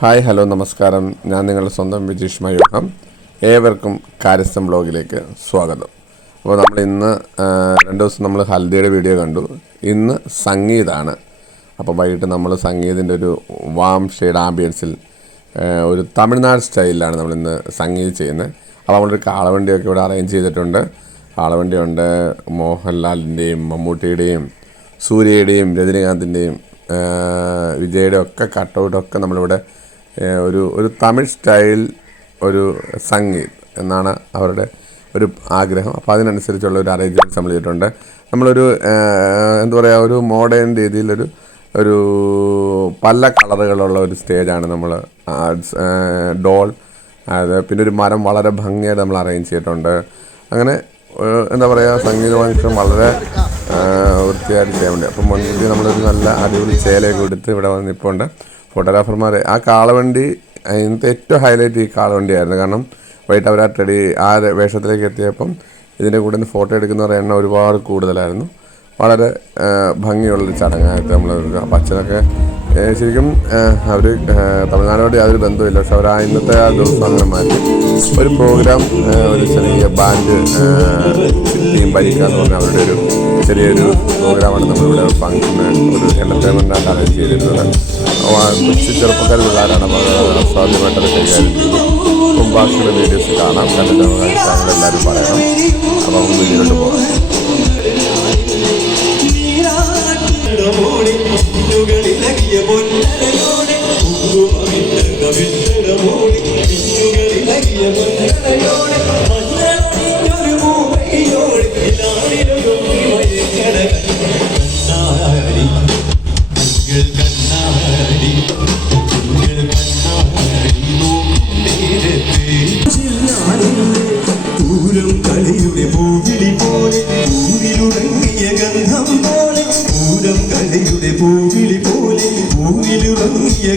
Hi hello നമസ്കാരം. ഞാൻ നിങ്ങളുടെ സ്വന്തം വിജീഷ് മയൂഖം. ഏവർക്കും കാര്യസ്ഥം ബ്ലോഗിലേക്ക് സ്വാഗതം. അപ്പോൾ നമ്മൾ ഇന്ന് 2 ദിവസം നമ്മൾ ഹൽദിയുടെ വീഡിയോ കണ്ടു. ഇന്ന് സംഗീതാണ്. അപ്പോൾ വൈകിട്ട് നമ്മൾ സംഗീതിൻ്റെ ഒരു വാം ഷെയ്ഡ് ആംബിയൻസിൽ ഒരു തമിഴ്നാട് സ്റ്റൈലിലാണ് നമ്മളിന്ന് സംഗീത് ചെയ്യുന്നത്. അപ്പോൾ നമ്മളൊരു കാളവണ്ടിയൊക്കെ ഇവിടെ അറേഞ്ച് ചെയ്തിട്ടുണ്ട്. കാളവണ്ടിയുണ്ട്, മോഹൻലാലിൻ്റെയും മമ്മൂട്ടിയുടെയും സൂര്യയുടെയും രജനീകാന്തിൻ്റെയും വിജയുടെ ഒക്കെ കട്ടൗട്ടൊക്കെ നമ്മളിവിടെ ഒരു തമിഴ് സ്റ്റൈൽ ഒരു സംഗീത് എന്നാണ് അവരുടെ ഒരു ആഗ്രഹം. അപ്പോൾ അതിനനുസരിച്ചുള്ള ഒരു അറേഞ്ച്മെൻറ്റ്സ് നമ്മൾ ചെയ്തിട്ടുണ്ട്. നമ്മളൊരു എന്താ പറയുക, ഒരു മോഡേൺ രീതിയിലൊരു പല കളറുകളുള്ള ഒരു സ്റ്റേജാണ് നമ്മൾ ഡോൾ, പിന്നെ ഒരു മരം വളരെ ഭംഗിയായിട്ട് നമ്മൾ അറേഞ്ച് ചെയ്തിട്ടുണ്ട്. അങ്ങനെ എന്താ പറയുക, സംഗീത ഫംഗ്ഷൻ വളരെ വൃത്തിയായിട്ട് ചെയ്യാൻ വേണ്ടി. അപ്പം മുൻകൂട്ടി നമ്മളൊരു നല്ല അടിപൊളി ചേലയൊക്കെ എടുത്ത് ഇവിടെ വന്ന് നിൽപ്പുണ്ട് ഫോട്ടോഗ്രാഫർമാർ. ആ കാളവണ്ടി ഇന്നത്തെ ഏറ്റവും ഹൈലൈറ്റ് ഈ കാളവണ്ടിയായിരുന്നു. കാരണം വൈകിട്ട് അവർ ആ വേഷത്തിലേക്ക് എത്തിയപ്പം ഇതിൻ്റെ കൂടെ നിന്ന് ഫോട്ടോ എടുക്കുന്നവരുടെ എണ്ണം ഒരുപാട് കൂടുതലായിരുന്നു. വളരെ ഭംഗിയുള്ളൊരു ചടങ്ങായിട്ട് നമ്മൾ അച്ഛനൊക്കെ ശരിക്കും അവർ തമിഴ്നാടോട് യാതൊരു ബന്ധമില്ല. പക്ഷെ അവർ ഇന്നത്തെ ആ ദിവസം അങ്ങനെ മാറ്റി ഒരു പ്രോഗ്രാം, ഒരു ചെറിയ ബാൻഡ് ടീം ഭരിക്കുക എന്ന് പറഞ്ഞാൽ അവരുടെ ഒരു ചെറിയൊരു പ്രോഗ്രാമാണ് നമ്മളിവിടെ ഫംഗ്ഷന് ഒരു എൻ്റർടൈൻമെൻറ്റായിട്ട് അറേഞ്ച് ചെയ്തിരുന്നത്. കൊച്ചു ചെറുപ്പക്കാർ പിള്ളേരാണ്. അപ്പോൾ സ്വാധീനമായിട്ടത് കൈകാര്യം ചെയ്തു. അപ്പം ബാക്കിയുള്ള വീഡിയോസ് കാണാം, കണ്ടിട്ട് എല്ലാവരും പറയണം. അപ്പോൾ നമുക്ക് വീഡിയോയിലോട്ട് പോകാം.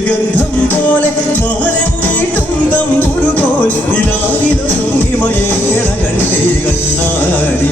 ഗന്ധം പോലെ മാനം നീട്ടും തമ്പുരു പോൽ നിലാവിലൊരുങ്ങി മയങ്ങണ കണ്ടേ കണ്ണാടി.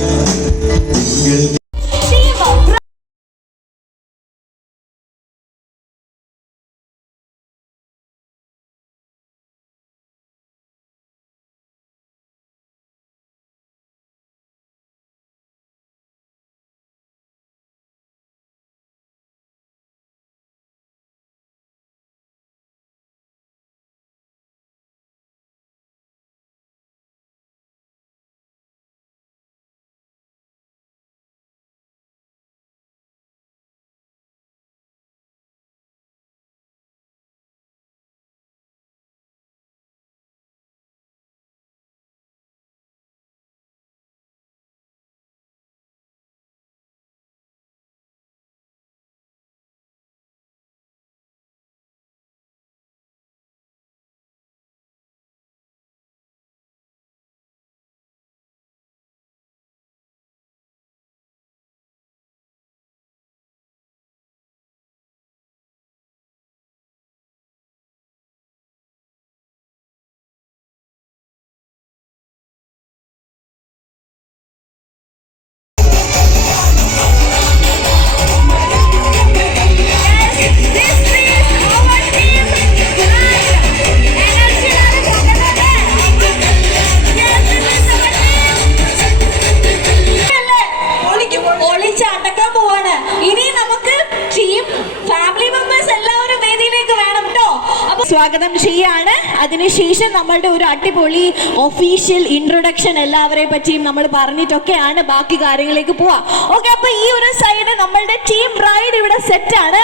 സ്വാഗതം ചെയ്യാണ്. അതിനുശേഷം നമ്മളുടെ ഒരു അടിപൊളി ഒഫീഷ്യൽ ഇൻട്രൊഡക്ഷൻ എല്ലാവരെയും പറ്റിയും നമ്മൾ പറഞ്ഞിട്ടൊക്കെയാണ് ബാക്കി കാര്യങ്ങളിലേക്ക് പോവാം. ഓക്കെ, അപ്പൊ ഈ ഒരു സൈഡ് നമ്മളുടെ ടീം ബ്രൈഡ് ഇവിടെ സെറ്റ് ആണ്.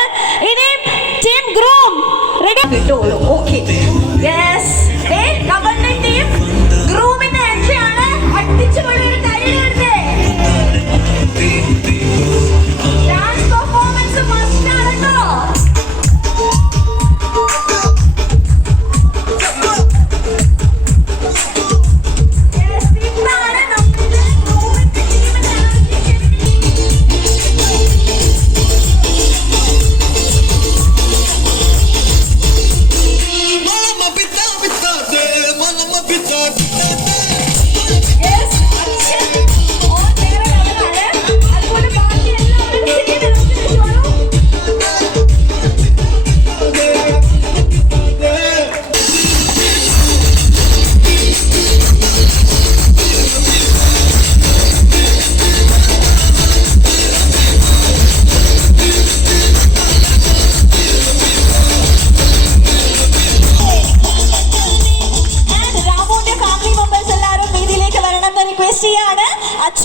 ഇനി ടീം ഗ്രൂം റെഡി കിട്ടുള്ളൂ. ഓക്കെ, യെസ്, നമ്മളുടെ ടീം ഗ്രൂമിന്റെ എൻട്രി ആണ്. അടിച്ചു പൊളി ഒരു കാര്യം എടുത്തേ. ഡാൻസ് പെർഫോമൻസ് മസ്റ്റ് ആണ് കേട്ടോ.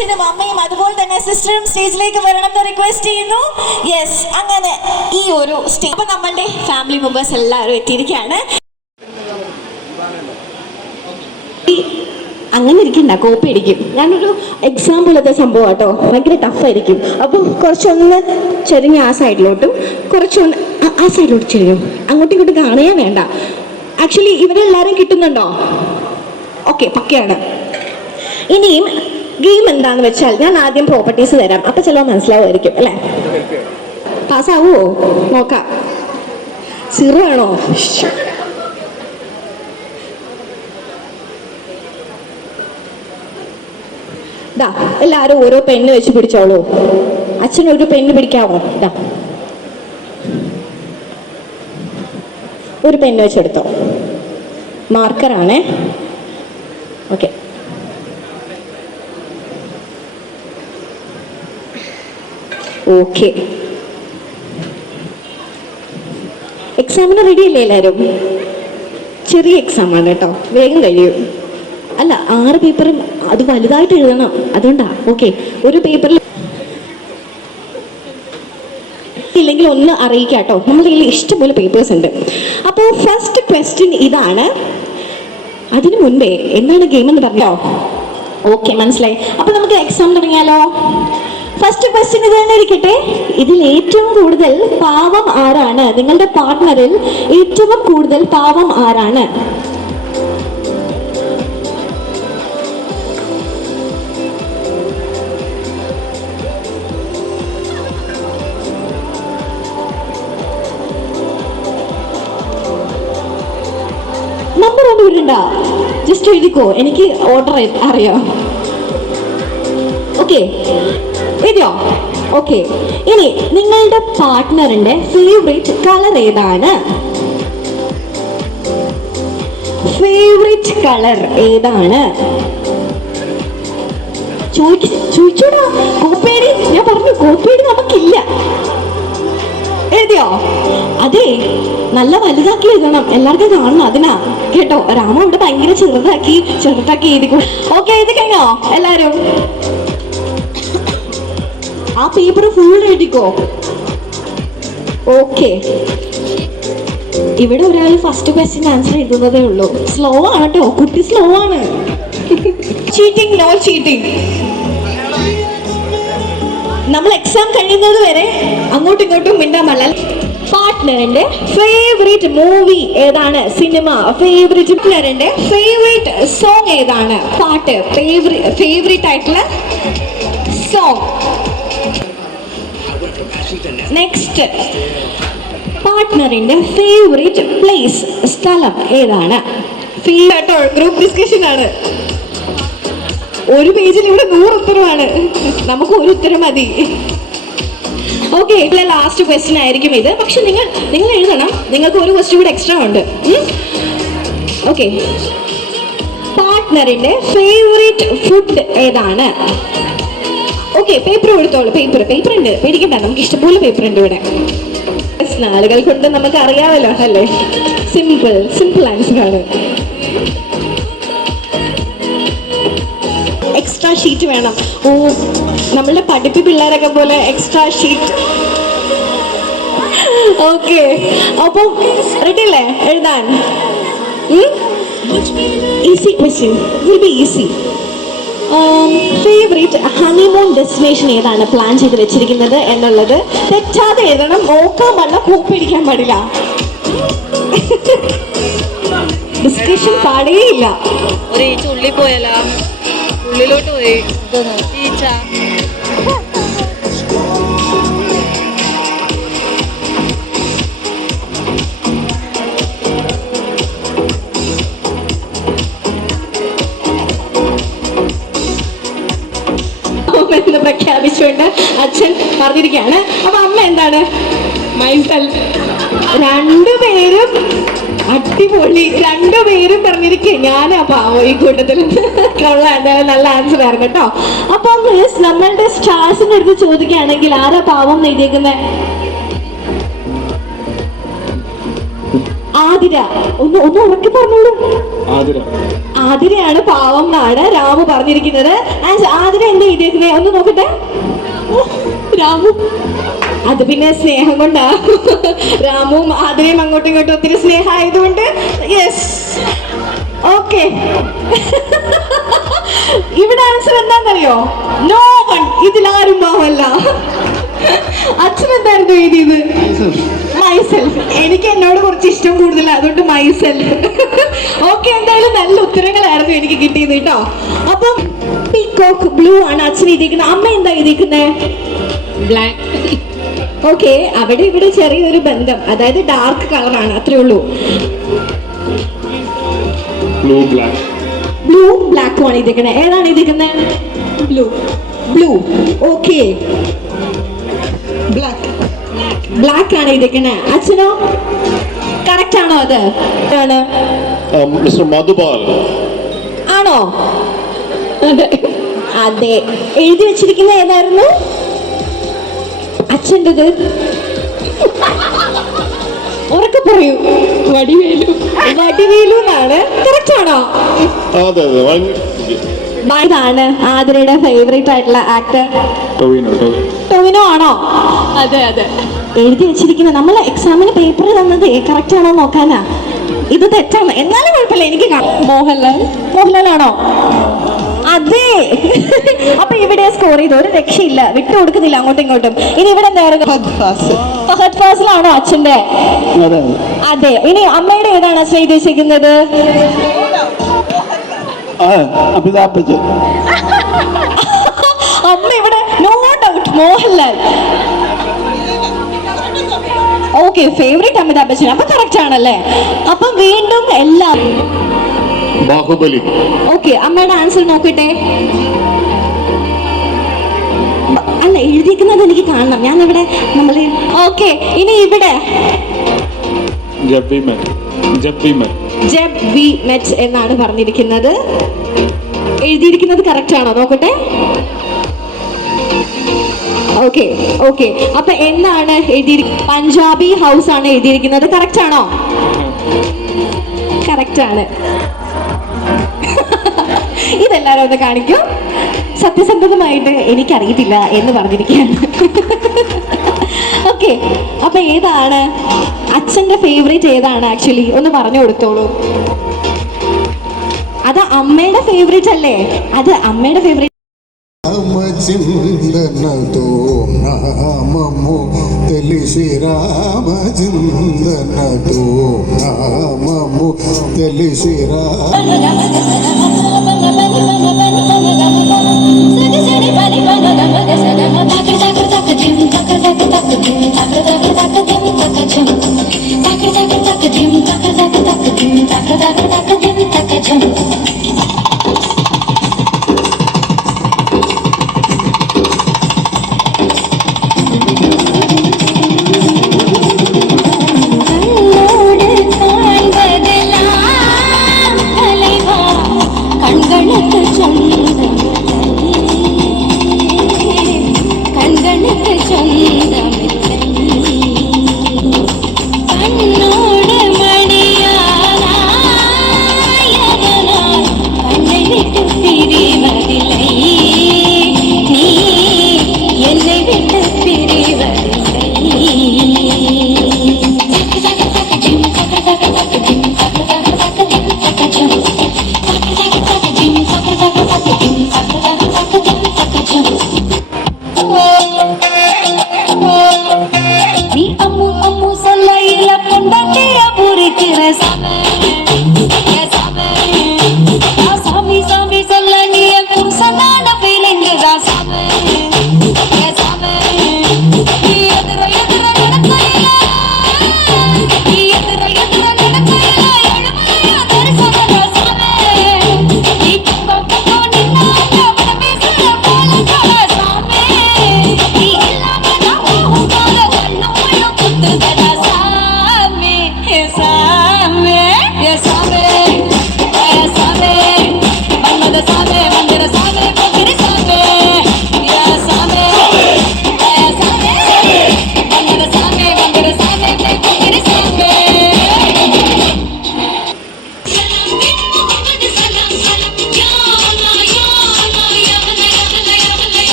അച്ഛനും അമ്മയും അതുപോലെ തന്നെ സിസ്റ്ററും സ്റ്റേജിലേക്ക് വരണം എന്ന് റിക്വസ്റ്റ് ചെയ്യുന്നു. യെസ്, അങ്ങനെ ഈ ഒരു സ്റ്റേജ് അപ്പൊ നമ്മളുടെ ഫാമിലി മെമ്പേഴ്സ് എല്ലാവരും എത്തിയിരിക്കുകയാണ്. അങ്ങനെ ഇരിക്കണ്ട, കോപ്പി അടിക്കും. ഞാനൊരു എക്സാമ്പിളത്തെ സംഭവം കേട്ടോ, ഭയങ്കര ടഫായിരിക്കും. അപ്പോൾ കുറച്ചൊന്ന് ചെരിഞ്ഞ് ആ സൈഡിലോട്ടും കുറച്ചൊന്ന് ആ സൈഡിലോട്ട് ചെരിഞ്ഞു, അങ്ങോട്ടും ഇങ്ങോട്ടും കാണുകയേ വേണ്ട. ആക്ച്വലി ഇവരെല്ലാവരും കിട്ടുന്നുണ്ടോ? ഓക്കെ, പക്കയാണ്. ഇനിയും ഗെയിം എന്താണെന്ന് വെച്ചാൽ ഞാൻ ആദ്യം പ്രോപ്പർട്ടീസ് തരാം, അപ്പം ചിലവ് മനസ്സിലാവുമായിരിക്കും അല്ലേ? പാസ്സാവുമോ നോക്കാം. 0 ആണോ? ദാ എല്ലാവരും ഓരോ പെണ്ണ് വെച്ച് പിടിച്ചോളൂ. അച്ഛനൊരു പെണ്ണ് പിടിക്കാമോ? ദാ ഒരു പെണ്ണ് വെച്ചെടുത്തോ. മാർക്കറാണേ. Okay, okay. എക്സാമിന് റെഡി അല്ലേ എല്ലാവരും? ചെറിയ എക്സാമാണ് കേട്ടോ, വേഗം കഴിയും. അല്ല, 6 പേപ്പറും അത് വലുതായിട്ട് എഴുതണം, അതുകൊണ്ടാ. ഓക്കെ, ഒരു പേപ്പറിൽ ഇല്ലെങ്കിൽ ഒന്ന് അറിയിക്കാം കേട്ടോ, നമ്മുടെ കയ്യിൽ ഇഷ്ടംപോലെ പേപ്പേഴ്സ് ഉണ്ട്. അപ്പോൾ ഫസ്റ്റ് ക്വസ്റ്റ്യൻ ഇതാണ്. അതിനു മുൻപേ എന്താണ് ഗെയിം എന്ന് പറഞ്ഞോ? ഓക്കെ, മനസ്സിലായി. അപ്പോൾ നമുക്ക് എക്സാം തുടങ്ങിയാലോ? ഫസ്റ്റ് ക്വസ്റ്റ്യൻ ഇത് തന്നെ ഇരിക്കട്ടെ. ഇതിൽ ഏറ്റവും കൂടുതൽ പാവം ആരാണ്? നിങ്ങളുടെ പാർട്ട്ണറിൽ ഏറ്റവും കൂടുതൽ പാവം ആരാണ്? നമ്പർ ഒന്നും ഇടണ്ട, ജസ്റ്റ് എഴുതിക്കോ, എനിക്ക് ഓർഡർ അറിയാം. ഓക്കെ, എഴുതിയോ? ഓക്കെ. ഇനി നിങ്ങളുടെ പാർട്ട്ണറിന്റെ ഫേവറേറ്റ് കളർ ഏതാണ്? ഫേവറേറ്റ് കളർ ഏതാണ്? ചോദിച്ചോടാ, കോപ്പേടി. ഞാൻ പറഞ്ഞു കോപ്പേടി നമുക്കില്ല. എഴുതിയോ? അതെ, നല്ല വലുതാക്കി എഴുതണം, എല്ലാവർക്കും കാണണം, അതിനാ കേട്ടോ. രാമ ഇവിടെ ഭയങ്കര ചെറുതാക്കി എഴുതിക്കോ. ഓക്കെ, എഴുതി കഴിഞ്ഞോ എല്ലാരും? ആ പേപ്പർ ഫുൾ എഴുതിക്കോ. ഓക്കെ, ഇവിടെ ഒരാൾ ഫസ്റ്റ് ക്വസ്റ്റ്യൻ ആൻസർ എഴുതുന്നതേ ഉള്ളൂ. സ്ലോ ആണ് കേട്ടോ, കുട്ടി സ്ലോ ആണ്. Cheating, no cheating. നമ്മൾ എക്സാം കഴിയുന്നത് വരെ അങ്ങോട്ടും ഇങ്ങോട്ടും മിണ്ടാൻ പാടില്ല. പാർട്ട്ണറിന്റെ ഫേവറേറ്റ് മൂവി ഏതാണ്? സിനിമ. ഫേവറേറ്റ് പാർട്ട്ണറിന്റെ ഫേവറേറ്റ് സോങ് ഏതാണ്? പാട്ട്. ഫേവറേറ്റ് ആയിട്ടുള്ള സോങ്. നെക്സ്റ്റ്, പാർട്ട്ണറിന്റെ ഫേവറേറ്റ് പ്ലേസ്, സ്ഥലം ഏതാണ്? കേട്ടോ, ഗ്രൂപ്പ് ഡിസ്കഷൻ ആണ്. ഒരു പേജിൽ ഇവിടെ 100 ഉത്തരവാണ്, നമുക്ക് ഒരു ഉത്തരം മതി. ഓക്കെ, ഇവിടെ ലാസ്റ്റ് ക്വസ്റ്റ്യൻ ആയിരിക്കും ഇത്. പക്ഷെ നിങ്ങൾ എഴുതണം, നിങ്ങൾക്ക് ഒരു ക്വസ്റ്റ്യൻ കൂടെ എക്സ്ട്രാ ഉണ്ട്. ഓക്കെ, പാർട്ട്ണറിന്റെ ഫേവറേറ്റ് ഫുഡ് ഏതാണ്? ഓക്കെ, പേപ്പർ കൊടുത്തോളൂ. പേപ്പർ ഉണ്ട്, പേടിക്കണ്ട, നമുക്ക് ഇഷ്ടംപോലെ പേപ്പർ ഉണ്ട് ഇവിടെ. ആളുകൾ കൊണ്ട് നമുക്ക് അറിയാമല്ലോ അല്ലേ? സിമ്പിൾ ആൻസർ ആണ്. എക്സ്ട്രാ ഷീറ്റ് വേണം. ഓ, നമ്മളുടെ പഠിപ്പി പിള്ളേരൊക്കെ പോലെ എക്സ്ട്രാ ഷീറ്റ്. ഓക്കെ, അപ്പം റെഡി അല്ലേ എഴുതാൻ? Easy question, will be easy. Favourite honeymoon destination ഏതാണ് പ്ലാൻ ചെയ്ത് വെച്ചിരിക്കുന്നത് എന്നുള്ളത് തെറ്റാതെ എഴുതണം. നോക്കാൻ പാടില്ല, കൂപ്പിടിക്കാൻ പാടില്ല, ഡിസ്കഷൻ പാടേയില്ല. ഒരു ഈച്ച ഉള്ളിൽ പോയാലോ? ഉള്ളിലോട്ട് പോയി ഈച്ച. എന്ന് പ്രഖ്യാപിച്ചുകൊണ്ട് അച്ഛൻ പറഞ്ഞിരിക്കുകയാണ്. അപ്പൊ അമ്മ എന്താണ്? മൈസെൽഫ്. രണ്ടുപേരും അടിപൊളി, രണ്ടുപേരും പറഞ്ഞിരിക്കുക. ഞാനാ പാവം ഈ കൂട്ടത്തിൽ. കൊള്ളാം, നല്ല ആൻസർ ആയിരുന്നു കേട്ടോ. അപ്പൊ മിസ്, നമ്മളുടെ സ്റ്റാർസിന്റെ അടുത്ത് ചോദിക്കുകയാണെങ്കിൽ ആരാ പാവം എഴുതിയേക്കുന്നത്? ആതിര. ഒന്ന് ഉറക്കി പറഞ്ഞോളൂ. ആതിരയാണ് പാവം എന്നാണ് രാമു പറഞ്ഞിരിക്കുന്നത്. ആതിര എന്താ എഴുതിയേക്കുന്നത് ഒന്ന് നോക്കട്ടെ. രാമു അത് പിന്നെ സ്നേഹം കൊണ്ടാ. രാമുവും ആതിരയും അങ്ങോട്ടും ഇങ്ങോട്ടും ഒത്തിരി സ്നേഹമായതുകൊണ്ട് യെസ് ഓക്കെ. ഇവിടെ ആൻസർ എന്താണെന്നറിയോ? No one. ഇതിലാരും പാവമല്ല. അച്ഛൻ എന്തായിരുന്നു എഴുതിയത്? മൈസെൽഫ്. എനിക്ക് എന്നോട് കുറച്ച് ഇഷ്ടം കൂടുതലാണ്, അതുകൊണ്ട് മൈസെൽഫ്. ഓക്കെ, എന്തായാലും നല്ല ഉത്തരങ്ങളായിരുന്നു എനിക്ക് കിട്ടിയത് കേട്ടോ. അപ്പം പീകോക്ക് ബ്ലൂ ആണ് അച്ഛൻ എഴുതിയിരിക്കുന്നത്. അമ്മ എന്താ എഴുതിയിരിക്കുന്നത്? ബ്ലാക്ക്. ഓക്കെ, അവിടെ ഇവിടെ ചെറിയൊരു ബന്ധം, അതായത് ഡാർക്ക് കളറാണ്, അത്രേ ഉള്ളൂ. Blue black. ബ്ലൂ ബ്ലാക്കും ആണ് എഴുതിയിരിക്കുന്നത്. ഏതാണ് എഴുതിയിരിക്കുന്നത്? Blue. Blue. Okay, black. Black ആണ് എഴുതിയിരിക്കുന്നത്. അച്ഛനോ? കറക്റ്റ് ആണോ? അത് ആണ്. മിസ്റ്റർ മധുപാൽ. ആണോ? അതെ. എഴുതി വെച്ചിരിക്കുന്നത് ഏതായിരുന്നു അച്ഛൻ്റെത്? ഉറക്കെ പറയൂ. വടിവേലു. വടിവേലു എന്നാണ്. കറക്റ്റ് ആണോ? അതെ അതെ. ഇതാണ് ആതിരയുടെ ഫേവറേറ്റ് ആയിട്ടുള്ള ആക്ടർ. ടൊവിനോ ആണോ? അതെ അതെ. എഴുതി വെച്ചിരിക്കുന്നത് നമ്മൾ എക്സാമിന് പേപ്പർ തന്നത് കറക്റ്റ് ആണോ നോക്കാനാ. ഇത് തെറ്റാണ്, എന്നാലും കുഴപ്പമില്ല. എനിക്ക് മോഹൻലാൽ. മോഹൻലാലാണോ? അതെ. അപ്പൊ ഇവിടെ സ്കോർ ചെയ്തു. ഒരു രക്ഷയില്ല, വിട്ടു കൊടുക്കുന്നില്ല അങ്ങോട്ടും ഇങ്ങോട്ടും. ഇനി ഇവിടെ എന്തായിരുന്നു? ഫഹദ് ഫാസിലാണോ അച്ഛന്റെ? അതെ. ഇനി അമ്മയുടെ ഏതാണ് അച്ഛൻ എഴുതി വെച്ചിരിക്കുന്നത്? അമിതാഭ് ബച്ചൻ. അമ്മ ഇവിടെ no doubt Mohanlal. Okay, favourite Amitabh Bachchan. അപ്പൊ കറക്റ്റ് ആണല്ലേ? അപ്പൊ വീണ്ടും എല്ലാം ബാഹുബലി. ഓക്കെ, അമ്മയുടെ ആൻസർ നോക്കട്ടെ. അല്ല, എഴുതിയിരിക്കുന്നത് എനിക്ക് കാണണം. ഞാൻ ഇവിടെ നമ്മള് ഓക്കെ. ഇനി ഇവിടെ ജബ് വി മെറ്റ് എന്നാണ് പറഞ്ഞിരിക്കുന്നത്. എഴുതിയിരിക്കുന്നത് കറക്റ്റ് ആണോ നോക്കട്ടെ. Okay okay. അപ്പൊ എന്നാണ് എഴുതിയിരിക്കുന്നത്? പഞ്ചാബി ഹൗസ് ആണ് എഴുതിയിരിക്കുന്നത്. കറക്റ്റ് ആണോ? കറക്റ്റ് ആണ്. ഇതെല്ലാരും ഒന്ന് കാണിക്കും. സത്യസന്ധമായിട്ട് എനിക്കറിയത്തില്ല എന്ന് പറഞ്ഞിരിക്കുകയാണ്. ഓക്കെ, അപ്പൊ ഏതാണ് അച്ഛന്റെ ഫേവറേറ്റ്? ഏതാണ് ആക്ച്വലി? ഒന്ന് പറഞ്ഞു കൊടുത്തോളൂ. അത് അമ്മയുടെ ഫേവറേറ്റ് അല്ലേ? അത് അമ്മയുടെ ഫേവറേറ്റ്. రామచిందనతో నామము తెలిసి రామచిందనతో నామము తెలిసి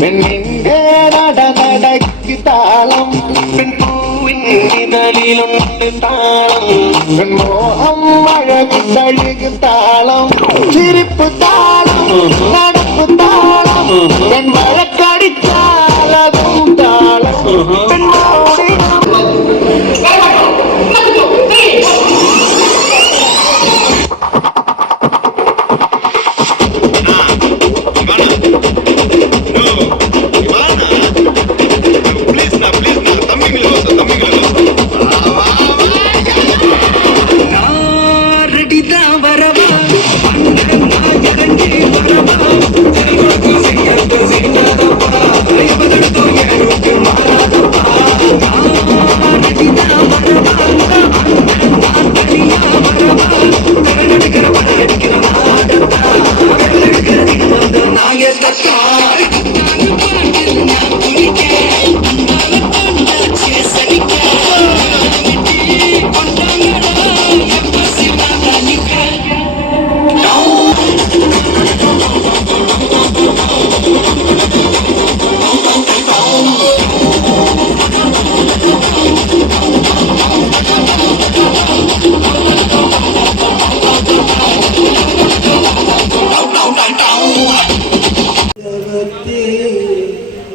പെണ്ണിന്റെ നടനടയ്ക്ക് താളം പെൺപൂവിനുണ്ട് താളം പെൺമോഹം മഴവിട്ടഴുകു താളം ചിരിപ്പ് താളം നടപ്പ് താളം പെൺമഴക്കടിച്ചാലതും താളം പെൺമോടി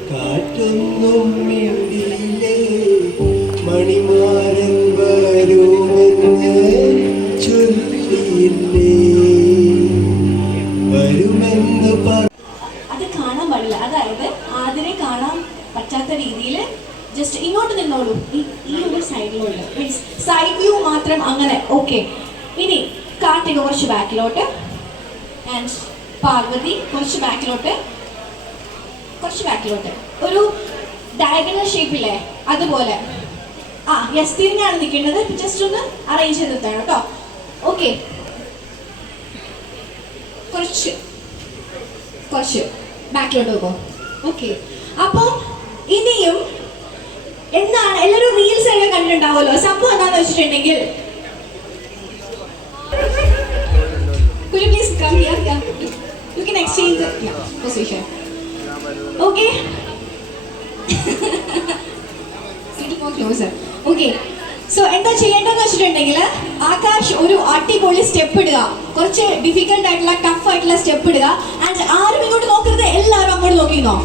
കാറ്റൊന്നും മിണ്ടിയില്ലേ മണിമാരൻ വരുമെന്ന് ചൊല്ലിയില്ലേ വരുമെന്ന് അത് കാണാൻ പാടില്ല. അതായത് അതിനെ കാണാൻ പറ്റാത്ത രീതിയിൽ ജസ്റ്റ് ഇങ്ങോട്ട് നിന്നോളൂ. ഈ ഒരു സൈഡിലോട്ട് മീൻസ് സൈഡ് വ്യൂ മാത്രം അങ്ങനെ. ഓക്കെ, ഇനി കാർത്തിക കുറച്ച് ബാക്കിലോട്ട് ആൻഡ് പാർവതി കുറച്ച് ബാക്കിലോട്ട് ഒരു ഡയഗണൽ ഷേപ്പില്ലേ അതുപോലെ. യെസ്, തിരിഞ്ഞാണ് നിൽക്കേണ്ടത്. ജസ്റ്റ് ഒന്ന് അറേഞ്ച് ചെയ്തിട്ടാണ് കേട്ടോ. ഓക്കെ, കുറച്ച് ബാക്കിലോട്ട് പോകും. ഓക്കെ, അപ്പോൾ ഇനിയും എന്താണ് എല്ലാവരും റീൽസ് ഒക്കെ കണ്ടിട്ടുണ്ടാവുമല്ലോ. സംഭവം എന്താണെന്ന് വെച്ചിട്ടുണ്ടെങ്കിൽ could you please come here? Yeah. You can exchange the position. Okay. Little more closer. Okay. So എന്താ ചെയ്യേണ്ടതെന്ന് വെച്ചിട്ടുണ്ടെങ്കിൽ ആകാശ് ഒരു അടിപൊളി സ്റ്റെപ്പ് ഇടുക. കുറച്ച് ഡിഫിക്കൽട്ട് ആയിട്ടുള്ള ടഫ് ആയിട്ടുള്ള സ്റ്റെപ്പ് ഇടുക. ആൻഡ് ആരും ഇങ്ങോട്ട് നോക്കരുത്, എല്ലാവരും അങ്ങോട്ട് നോക്കിന്നോ.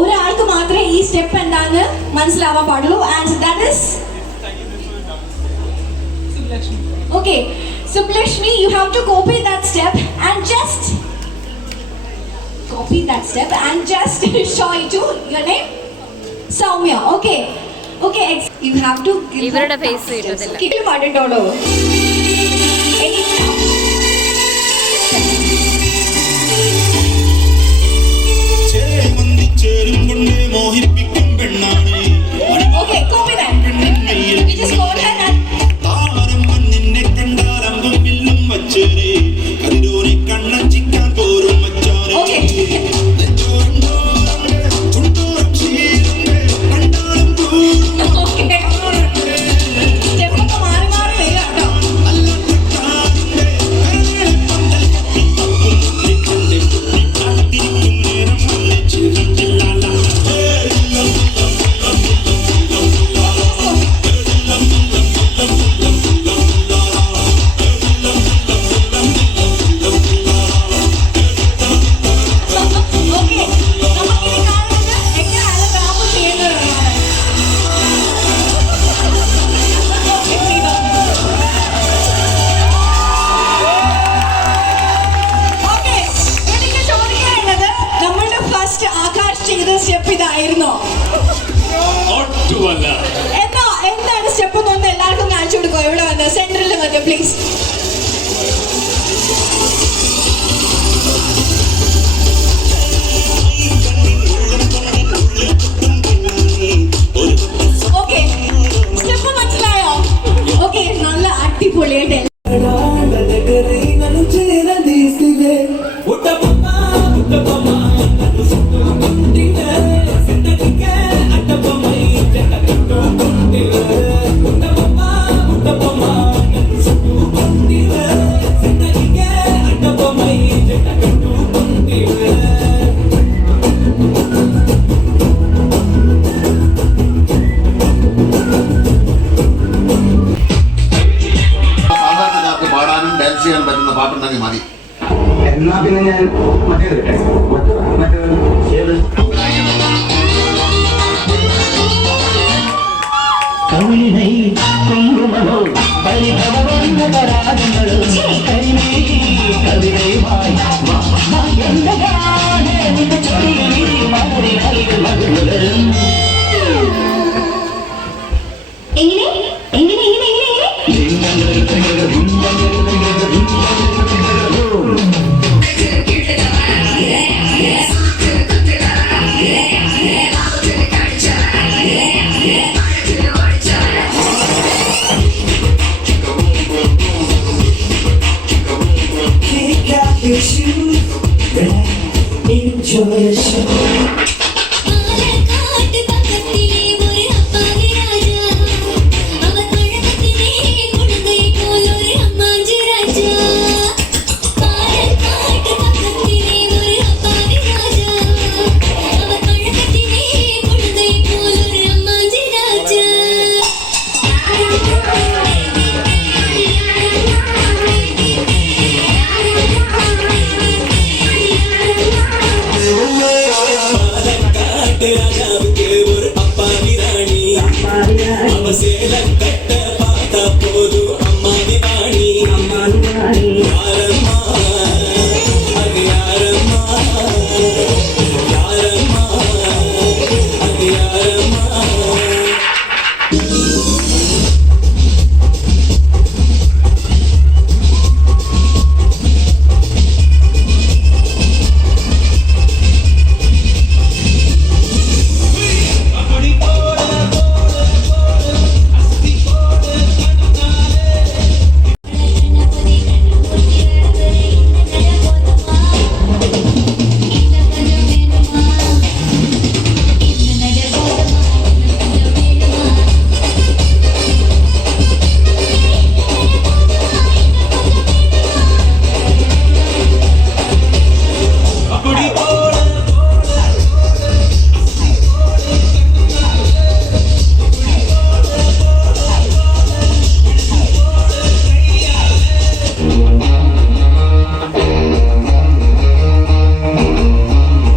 ഒരാൾക്ക് മാത്രമേ ഈ സ്റ്റെപ്പ് എന്താന്ന് മനസ്സിലാവാൻ പാടുള്ളൂ. And that is okay. Sublakshmi, you have to copy that step and just show it to your name, Soumya. Okay, you have to give ഇവരുടെ ഫേസ് കിട്ടുന്നില്ല. keep it പാടിട്ടോളൂ. Okay, copy that. You just go ahead and please. Okay, step മനസ്സിലായോ? Okay, നല്ല അടിപൊളിയായിട്ട് സാധാരണക്കാർക്ക് പാടാനും dance ചെയ്യാൻ പറ്റുന്ന പാട്ടുണ്ടെങ്കിൽ മതി. എന്നാ പിന്നെ ഞാൻ മറ്റേത് കവിളை കുങ്കുമമോ പരിഭവരാഗങ്ങളോ കവിതയുമായി എങ്ങനെ എങ്ങനെ എങ്ങനെ എങ്ങനെ